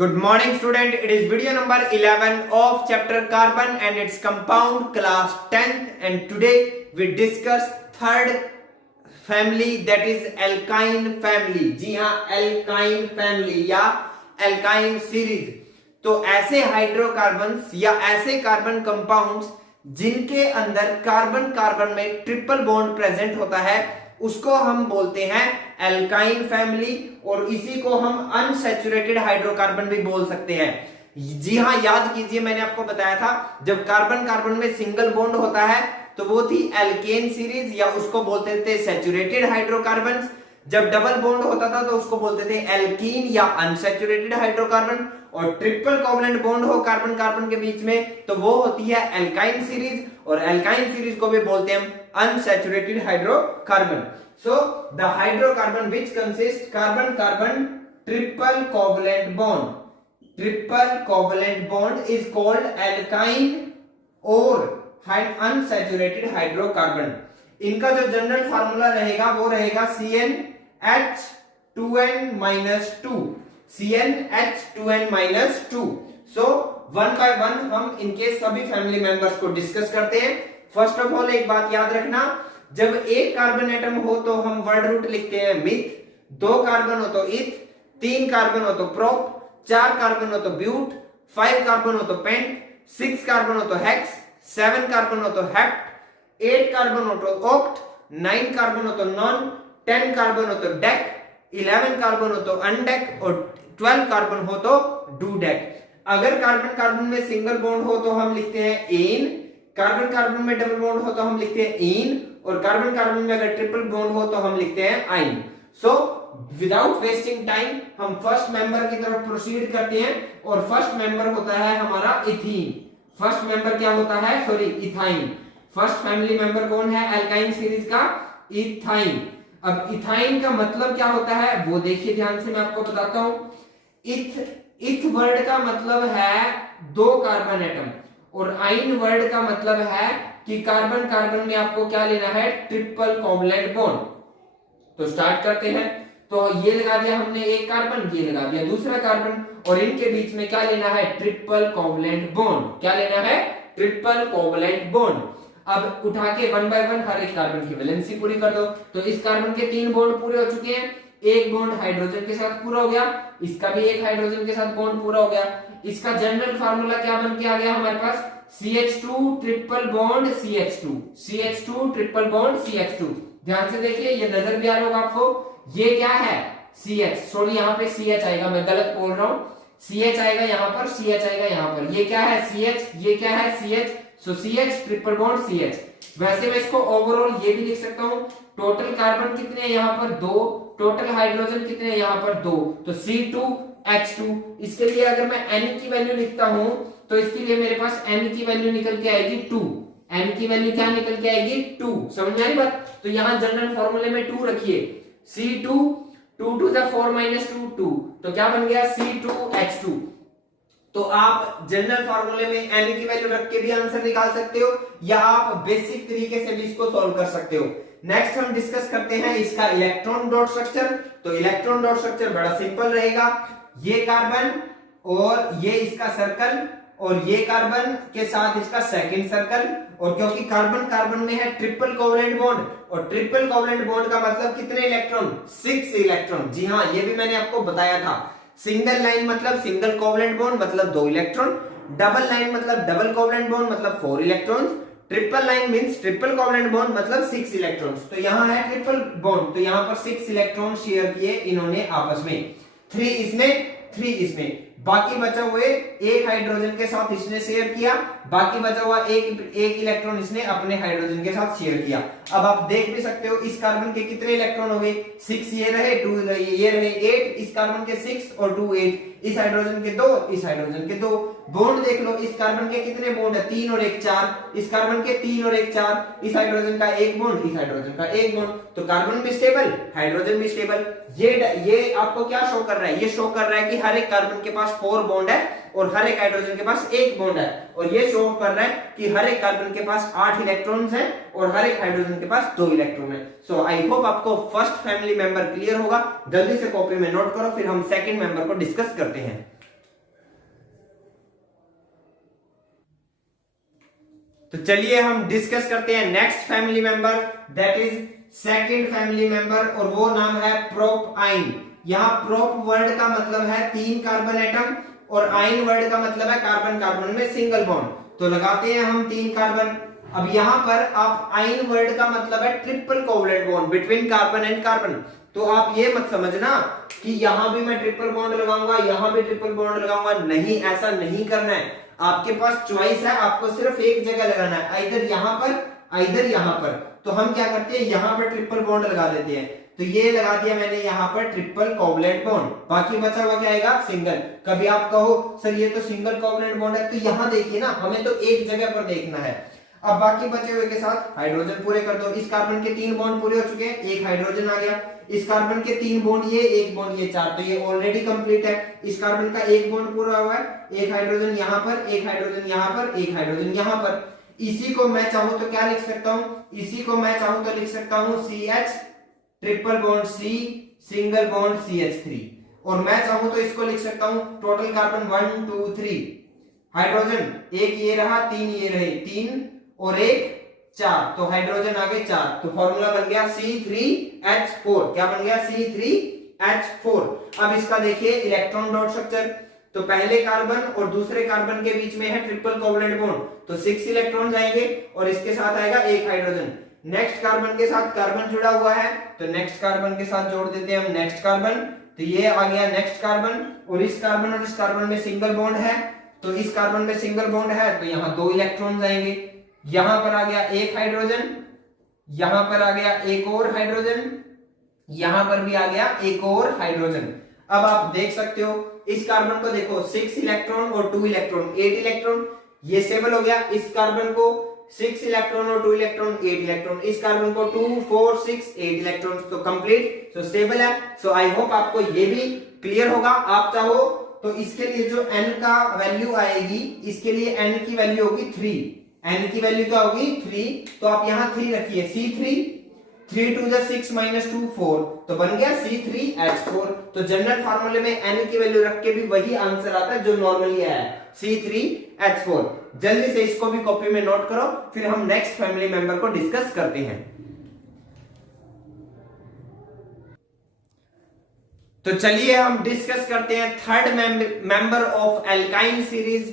Good morning student, it is video number 11 of chapter carbon and its compound class 10th and today we discuss third family that is alkyne family। जी हाँ, alkyne family या alkyne series। तो ऐसे hydrocarbons या ऐसे carbon compounds जिनके अंदर carbon carbon में triple bond present होता है उसको हम बोलते हैं एल्काइन फैमिली, और इसी को हम अनसैचुरेटेड हाइड्रोकार्बन भी बोल सकते हैं। जी हाँ, याद कीजिए मैंने आपको बताया था जब कार्बन कार्बन में सिंगल बॉन्ड होता है तो वो थी एल्केन सीरीज या उसको बोलते थे सैचुरेटेड हाइड्रोकार्बन। जब डबल बॉन्ड होता था तो उसको बोलते थे एल्कीन या अनसैचुरेटेड हाइड्रोकार्बन, और ट्रिपल कोवलेंट बॉन्ड हो कार्बन कार्बन के बीच में तो वो होती है एल्काइन सीरीज, और एल्काइन सीरीज को भी बोलते हैं unsaturated hydrocarbon. So the hydrocarbon which consist carbon carbon triple covalent bond is called alkyne और अनसैचुरेटेड हाइड्रोकार्बन। इनका जो जनरल फार्मूला रहेगा वो रहेगा CnH2n-2, CnH2n-2। So one by one हम इनके सभी फैमिली मेंबर्स को डिस्कस करते हैं। फर्स्ट ऑफ ऑल एक बात याद रखना, जब एक कार्बन एटम हो तो हम वर्ड रूट लिखते हैं मिथ, 2 कार्बन हो तो इथ, 3 कार्बन हो तो प्रोप, 4 कार्बन हो तो ब्यूट, 5 कार्बन हो तो पेंट, 6 कार्बन हो तो हेक्स, 7 कार्बन हो तो हेप्ट, 8 कार्बन हो तो ऑक्ट, 9 कार्बन हो तो नॉन, 10 कार्बन हो तो डेक, 11 कार्बन हो तो अनडेक और 12 कार्बन हो तो डूडेक। अगर कार्बन कार्बन में सिंगल बॉन्ड हो तो हम लिखते हैं एन, कार्बन कार्बन में डबल बॉन्ड हो तो हम लिखते हैं इन, और कार्बन कार्बन में अगर ट्रिपल बॉन्ड हो तो हम लिखते हैं आइन। सो विदाउट वेस्टिंग टाइम हम फर्स्ट मेंबर की तरफ प्रोसीड करते हैं, और फर्स्ट मेंबर होता है हमारा इथीन। फर्स्ट मेंबर क्या होता है? Sorry, ethyne. First family member कौन है एल्काइन सीरीज का? इथाइन। अब इथाइन का मतलब क्या होता है वो देखिए ध्यान से, मैं आपको बताता हूं। इथ वर्ड का मतलब है 2 कार्बन एटम, और आइन वर्ड का मतलब है कि कार्बन कार्बन में आपको क्या लेना है? Triple covalent bond. तो स्टार्ट करते हैं। तो ये लगा दिया हमने एक कार्बन, ये लगा दिया दूसरा कार्बन, और इनके बीच में क्या लेना है? Triple covalent bond. क्या लेना है? Triple covalent bond. अब उठा के वन बाय वन हर एक कार्बन की वैलेंसी पूरी कर दो। तो इस कार्बन के 3 बॉन्ड पूरे हो चुके हैं, एक बॉन्ड हाइड्रोजन के साथ पूरा हो गया, इसका भी एक हाइड्रोजन के साथ बॉन्ड पूरा हो गया। इसका जनरल फार्मूला क्या बन के आ गया हमारे पास? CH2 triple bond CH2, CH2 triple bond CH2। ध्यान से देखिए, ये नजर भी आ रहा होगा आपको। ये क्या है? CH, सॉरी यहाँ पे CH आएगा, मैं गलत बोल रहा हूँ। CH आएगा यहाँ पर, CH आएगा यहाँ पर। ये क्या है? CH, ये क्या है? CH। सो CH ट्रिपल बॉन्ड CH। वैसे मैं इसको ओवरऑल ये भी लिख सकता हूँ, टोटल कार्बन कितने हैं यहाँ पर? 2, टोटल हाइड्रोजन कितने हैं यहाँ पर? 2, तो C2H2। इसके लिए अगर मैं N की वैल्यू लिखता हूं तो इसके लिए मेरे पास N की वैल्यू निकल के आएगी 2। N की वैल्यू क्या निकल के आएगी? 2। समझ में आई बात? तो यहाँ जनरल फॉर्मूले में 2 रखिए। C2, 2 to the 4 minus 2, 2, तो क्या बन गया? C2H2। तो आप जनरल फार्मूले में N की वैल्यू रख के भी आंसर निकाल सकते हो, या आप बेसिक तरीके से भी इसको सॉल्व कर सकते हो। नेक्स्ट हम डिस्कस करते हैं इसका इलेक्ट्रॉन डॉट स्ट्रक्चर। तो इलेक्ट्रॉन डॉट स्ट्रक्चर बड़ा सिंपल रहेगा। ये कार्बन और ये इसका सर्कल, और ये कार्बन के साथ इसका सेकंड सर्कल, और क्योंकि कार्बन कार्बन में है ट्रिपल कोवलेंट बॉन्ड, और ट्रिपल कोवलेंट बॉन्ड का मतलब कितने इलेक्ट्रॉन? 6 इलेक्ट्रॉन। जी हाँ, ये भी मैंने आपको बताया था। सिंगल लाइन मतलब सिंगल कोवलेंट बॉन्ड मतलब 2 इलेक्ट्रॉन, डबल लाइन मतलब डबल कोवलेंट बॉन्ड मतलब 4 electron, triple line means triple covalent bond मतलब 6 इलेक्ट्रॉन्स। तो यहाँ है ट्रिपल बॉन्ड, तो यहाँ पर 6 इलेक्ट्रॉन शेयर किए इन्होंने आपस में, 3 इसमें 3 इसमें, बाकी बचा हुए एक हाइड्रोजन के साथ इसने शेयर किया, बाकी बचा हुआ एक इलेक्ट्रॉन इसने अपने हाइड्रोजन के साथ शेयर किया। अब आप देख भी सकते हो इस कार्बन के कितने इलेक्ट्रॉन हो गए? 6 ये रहे, 2 ये रहे, 8। इस कार्बन के 6 और 2 8, इस हाइड्रोजन के 2, इस हाइड्रोजन के 2। बॉन्ड देख लो, इस कार्बन के कितने बॉन्ड है? 3 और 1 4, इस कार्बन के 3 और 1 4, इस हाइड्रोजन का 1 बॉन्ड, इस हाइड्रोजन का 1 बॉन्ड। तो कार्बन भी स्टेबल, हाइड्रोजन भी स्टेबल। ये आपको क्या शो कर रहा है? ये शो कर रहा है कि हर एक कार्बन के पास 4 बॉन्ड है और हर एक हाइड्रोजन के पास 1 बॉन्ड है, और ये शो कर रहा है कि हर एक कार्बन के पास 8 इलेक्ट्रॉन्स हैं और हर एक हाइड्रोजन के पास 2 इलेक्ट्रॉन है। सो आई होप आपको फर्स्ट फैमिली मेंबर क्लियर होगा। जल्दी से कॉपी में नोट करो, फिर हम सेकंड मेंबर को डिस्कस करते हैं। तो चलिए हम डिस्कस करते हैं next family member, that is second family member, और वो नाम है प्रोपाइन। यहाँ प्रोप वर्ड का मतलब है 3 कार्बन एटम और आइन वर्ड का मतलब है कार्बन कार्बन में सिंगल बॉन्ड। तो लगाते हैं हम 3 कार्बन। अब यहाँ पर आप आइन वर्ड का मतलब है triple covalent bond between carbon and carbon. तो आप ये मत समझना कि यहां भी मैं ट्रिपल बॉन्ड लगाऊंगा, यहां भी ट्रिपल बॉन्ड लगाऊंगा, नहीं, ऐसा नहीं करना है। आपके पास चॉइस है, आपको सिर्फ एक जगह लगाना है, आइदर यहां पर आइदर यहां पर। तो हम क्या करते हैं, यहां पर ट्रिपल बॉन्ड लगा देते हैं। तो ये लगा दिया मैंने यहाँ पर ट्रिपल कोवलेंट बॉन्ड, बाकी बचा हुआ क्या आएगा, सिंगल। कभी आप कहो सर ये तो सिंगल कोवलेंट बॉन्ड है, तो यहाँ देखिए ना, हमें तो एक जगह पर देखना है। अब बाकी बचे हुए के साथ हाइड्रोजन पूरे कर दो। इस कार्बन के 3 बॉन्ड पूरे हो चुके हैं, एक हाइड्रोजन आ गया। इस कार्बन के 3 बॉन्ड ये, एक बॉन्ड ये, 4, तो ये ऑलरेडी कंप्लीट है। इस कार्बन का एक बॉन्ड पूरा हुआ है, एक हाइड्रोजन यहाँ पर, एक हाइड्रोजन यहाँ पर, एक हाइड्रोजन यहाँ पर। इसी को मैं चाहूं तो क्या लिख सकता हूं, इसी को मैं चाहूं तो लिख सकता हूं CH triple bond C single bond CH3, और मैं चाहूं तो इसको लिख सकता हूं टोटल कार्बन 1 2 3 हाइड्रोजन, एक ये रहा, 3 ये रहे, 3 और 1 4, तो हाइड्रोजन आगे 4। तो फॉर्मूला बन गया C3H4। क्या बन गया, C3H4। अब इसका देखिए इलेक्ट्रॉन डॉट स्ट्रक्चर। तो पहले कार्बन और दूसरे कार्बन के बीच में है ट्रिपल कोवलेंट बॉन्ड, तो 6 इलेक्ट्रॉन जाएंगे और इसके साथ आएगा एक हाइड्रोजन। नेक्स्ट कार्बन के साथ कार्बन जुड़ा हुआ है, तो नेक्स्ट कार्बन के साथ जोड़ देते हैं हम नेक्स्ट कार्बन। तो ये आ गया नेक्स्ट कार्बन, और इस कार्बन में सिंगल बॉन्ड है, तो इस कार्बन में सिंगल बॉन्ड है, तो यहाँ 2 इलेक्ट्रॉन जाएंगे। यहां पर आ गया एक हाइड्रोजन, यहां पर आ गया एक और हाइड्रोजन, यहां पर भी आ गया एक और हाइड्रोजन। अब आप देख सकते हो इस कार्बन को देखो, 6 इलेक्ट्रॉन और 2 इलेक्ट्रॉन, 8 इलेक्ट्रॉन, ये स्टेबल हो गया। इस कार्बन को 6 इलेक्ट्रॉन और 2 इलेक्ट्रॉन, 8 इलेक्ट्रॉन, इस कार्बन को 2 4 6 8 इलेक्ट्रॉन, तो कंप्लीट, तो स्टेबल है। सो आई होप आपको ये भी क्लियर होगा। आप चाहो तो इसके लिए जो n का वैल्यू आएगी, इसके लिए n की वैल्यू होगी 3, n की वैल्यू क्या होगी 3, तो आप यहां 3 रखिए, C3, 3 2 6 -2 4, तो बन गया C3H4। तो जनरल फार्मूले में n की वैल्यू रख के भी वही आंसर आता है जो नॉर्मली है, C3H4। जल्दी से इसको भी कॉपी में नोट करो, फिर हम नेक्स्ट फैमिली मेंबर को डिस्कस करते हैं। तो चलिए हम डिस्कस करते हैं third member of alkyne series,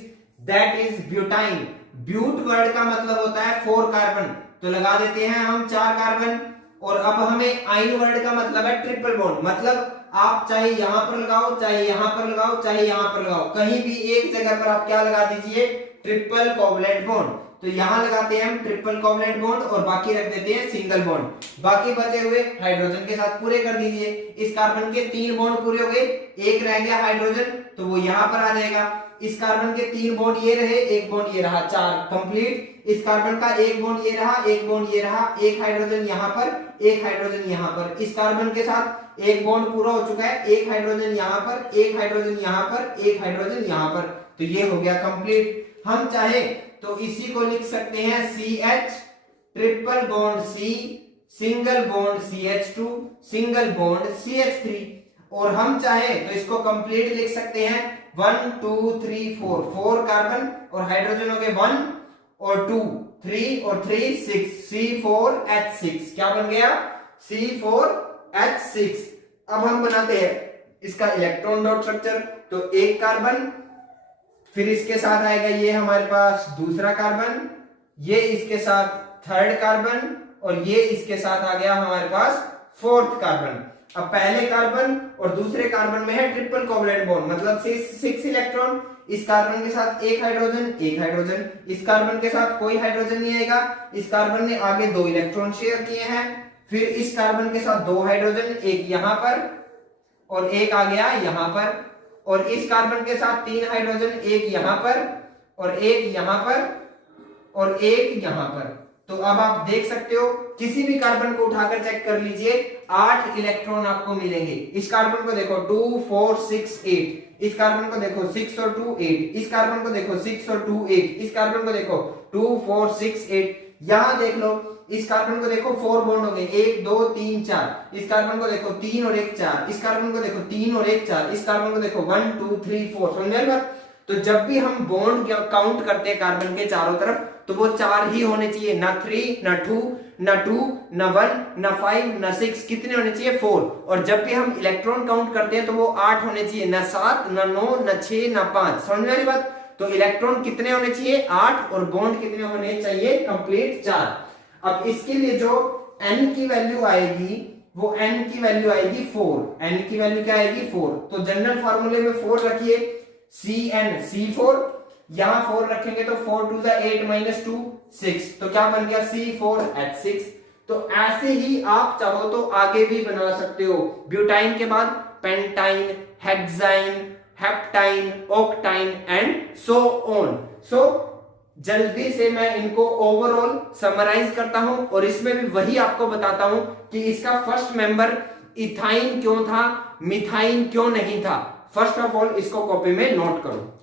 that is butyne. But word का मतलब होता है 4 कार्बन, तो लगा देते हैं हम 4 कार्बन। और अब हमें आइन वर्ड का मतलब है ट्रिपल बॉन्ड, मतलब आप चाहे यहां पर लगाओ, चाहे यहां पर लगाओ, चाहे यहां पर लगाओ, कहीं भी एक जगह पर आप क्या लगा दीजिए, ट्रिपल कोवलेंट बॉन्ड। तो यहां लगाते हैं हम ट्रिपल कोवलेंट बॉन्ड और बाकी रख देते हैं सिंगल बॉन्ड। बाकी बचे हुए हाइड्रोजन के साथ पूरे कर दीजिए। इस कार्बन के 3 बॉन्ड पूरे हो गए, एक रह गया हाइड्रोजन, तो वो यहां पर आ जाएगा। इस कार्बन के 3 बॉन्ड ये रहे, एक बॉन्ड ये रहा, 4 कंप्लीट। इस कार्बन का एक बॉन्ड ये रहा, एक बॉन्ड ये रहा, एक हाइड्रोजन यहां पर, एक हाइड्रोजन यहां पर। इस कार्बन के साथ एक बॉन्ड पूरा हो चुका है, एक हाइड्रोजन यहां पर, एक हाइड्रोजन यहां पर, एक हाइड्रोजन यहां पर, तो ये हो गया कंप्लीट। हम चाहे तो इसी को लिख सकते हैं CH triple bond C single bond CH2 single bond CH3, और हम चाहे तो इसको कंप्लीट लिख सकते हैं 1 2 3 4, 4 कार्बन और हाइड्रोजन हो गए 1 और 2, 3 और 3 6, C4H6। क्या बन गया, C4H6। अब हम बनाते हैं इसका इलेक्ट्रॉन डॉट स्ट्रक्चर। तो एक कार्बन, फिर इसके साथ आएगा ये हमारे पास दूसरा कार्बन, ये इसके साथ थर्ड कार्बन, और ये इसके साथ आ गया हमारे पास फोर्थ कार्बन। अब पहले कार्बन और दूसरे कार्बन में है ट्रिपल कोवलेंट बॉन्ड, मतलब 6 इलेक्ट्रॉन। इस कार्बन के साथ एक हाइड्रोजन, एक हाइड्रोजन, इस कार्बन के साथ कोई हाइड्रोजन नहीं आएगा। इस कार्बन ने आगे 2 इलेक्ट्रॉन शेयर किए हैं। फिर इस कार्बन के साथ 2 हाइड्रोजन, एक यहां पर और एक आ गया यहां पर, और इस कार्बन के साथ 3 हाइड्रोजन, एक यहां पर और एक यहां पर और एक यहां पर। तो अब आप देख सकते हो, किसी भी कार्बन को उठाकर चेक कर लीजिए, 8 इलेक्ट्रॉन आपको मिलेंगे। इस कार्बन को देखो 2 4 6 8, इस कार्बन को देखो 6 और 2 8, इस कार्बन को देखो 6 और 2 8, इस कार्बन को देखो 2 4 6 8। यहां देख लो, इस कार्बन को देखो 4 बॉन्ड हो गए, 1 2 3 4, इस कार्बन को देखो 3 और 1 4, इस कार्बन को देखो 3 और 1 4, इस कार्बन को देखो 1 2 3 4। समझ में? तो जब भी हम बॉन्ड काउंट करते हैं कार्बन के चारों तरफ, तो वो 4 ही होने चाहिए, ना 3, ना 2, ना 1, ना 5, ना 6, कितने होने चाहिए 4। और जब भी हम इलेक्ट्रॉन काउंट करते हैं तो वो 8 होने चाहिए, ना 7, ना 9, ना 6, ना 5। समझ में आ रही बात? तो इलेक्ट्रॉन कितने होने चाहिए 8 और बॉन्ड कितने होने चाहिए कंप्लीट 4। अब इसके लिए जो n की वैल्यू आएगी वो n की वैल्यू आएगी 4। n की वैल्यू क्या आएगी 4। तो जनरल फार्मूले में 4 रखिए, Cn C4, यहां 4 रखेंगे तो 4 2 8 2 6, तो क्या बन गया C4H6। तो ऐसे ही आप चाहो तो आगे भी बना सकते हो। ब्यूटाइन के बाद pentyne, hexyne, heptyne, octyne and so on. So जल्दी से मैं इनको ओवरऑल समराइज करता हूं और इसमें भी वही आपको बताता हूं कि इसका फर्स्ट मेंबर इथाइन क्यों था, मिथाइन क्यों नहीं था। फर्स्ट ऑफ ऑल इसको कॉपी में नोट करो।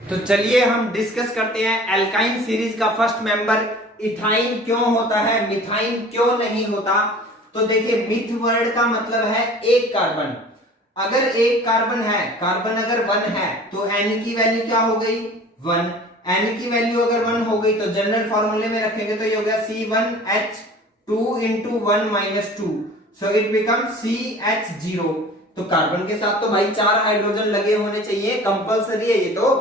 तो चलिए हम डिस्कस करते हैं एल्काइन सीरीज का फर्स्ट मेंबर इथाइन क्यों होता है, मिथाइन क्यों नहीं होता। तो देखिए मिथ वर्ड का मतलब है एक कार्बन। अगर एक कार्बन है, कार्बन अगर 1 है तो n की वैल्यू क्या हो गई 1। n की वैल्यू अगर 1 हो गई तो जनरल फॉर्मूले में रखेंगे तो ये हो गया C1H2 into 1 - 2, so it become CH0। तो कार्बन के साथ तो भाई 4 हाइड्रोजन लगे होने चाहिए, कंपलसरी है ये तो।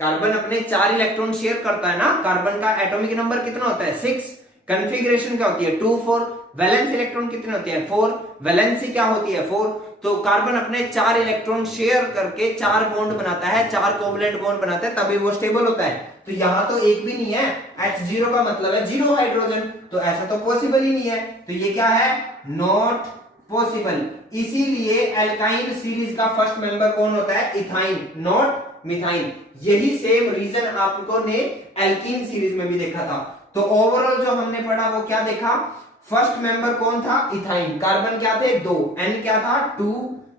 कार्बन अपने 4 इलेक्ट्रॉन शेयर करता है ना। कार्बन का एटॉमिक नंबर कितना होता है 6, कॉन्फ़िगरेशन क्या होती है 2 4, वैलेंस इलेक्ट्रॉन कितने होते हैं 4, वैलेंसी क्या होती है 4। तो कार्बन अपने 4 इलेक्ट्रॉन शेयर करके 4 बॉन्ड बनाता है, 4 कोवलेंट बॉन्ड बनाता है, तभी वो स्टेबल होता है। तो यहां तो एक भी नहीं है, H0 का मतलब है 0 हाइड्रोजन, तो ऐसा तो पॉसिबल ही नहीं है। तो ये क्या है नॉट पॉसिबल। इसीलिए एल्काइन सीरीज का फर्स्ट मेंबर कौन होता है इथाइन, नॉट मिथाइन। यही सेम रीजन आपको ने एल्कीन सीरीज में भी देखा था। तो ओवरऑल जो हमने पढ़ा वो क्या देखा, फर्स्ट मेंबर कौन था इथाइन, कार्बन क्या थे 2, n क्या था 2,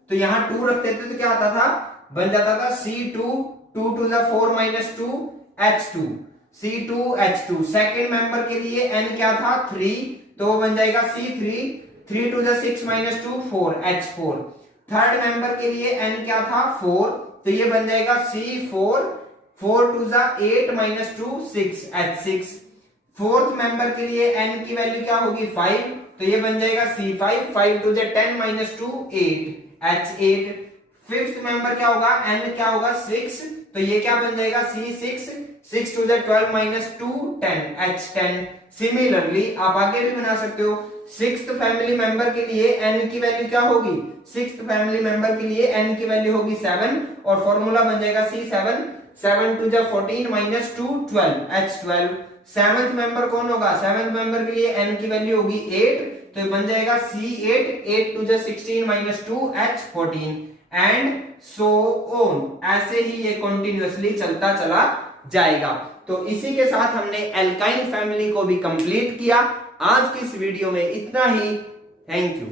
तो यहां 2 रखते थे तो क्या आता था बन जाता था C2 2 2 4 - 2 H2, C2H2। Second member के लिए n क्या था 3, तो वो बन जाएगा C3 3 2 6 - 2 4 H4। थर्ड मेंबर के लिए n क्या था 4, तो ये बन जाएगा C4 4 2 8 - 2 6 H6। फोर्थ मेंबर के लिए n की वैल्यू क्या होगी 5, तो ये बन जाएगा C5 5 2 10 - 2 8 H8। फिफ्थ मेंबर क्या होगा n क्या होगा 6, तो ये क्या बन जाएगा C6 6 2 12 - 2 10 H10। सिमिलरली आप आगे भी बना सकते हो। सिक्स्थ फैमिली मेंबर के लिए n की वैल्यू क्या होगी, सिक्स्थ फैमिली मेंबर के लिए n की वैल्यू होगी 7 और फॉर्मूला बन जाएगा C7 7 2 14 - 2 12 H12। सेवंथ मेंबर कौन होगा, सेवंथ मेंबर के लिए n की वैल्यू होगी 8, तो बन जाएगा C8 8 2 16 - 2 H14 and so on. ऐसे ही ये कंटिन्यूअसली चलता चला जाएगा। तो इसी के साथ हमने एल्काइन फैमिली को भी कंप्लीट किया। आज की इस वीडियो में इतना ही। Thank you.